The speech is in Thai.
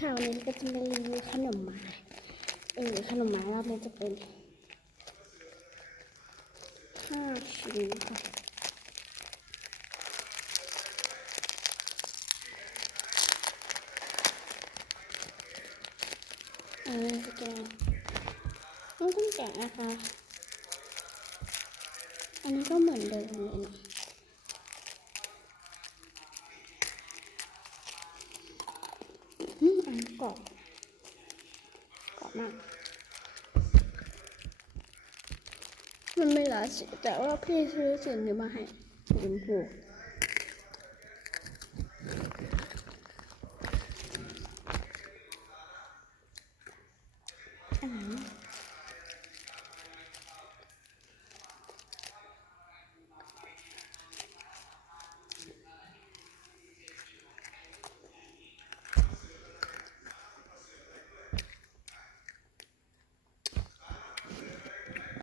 ข่าวนี้ก็จะมารีวิวขนมไม้ขนมไม้รอบนี้จะเป็น5 ชิ้นค่ะอันนี้จะแกะต้องแกะนะคะอันนี้ก็เหมือนเดิมเลยนะอันนี้กรอบมากมันไม่หลายสีแต่ว่าพี่ซื้อสีนี้มาให้ชมพู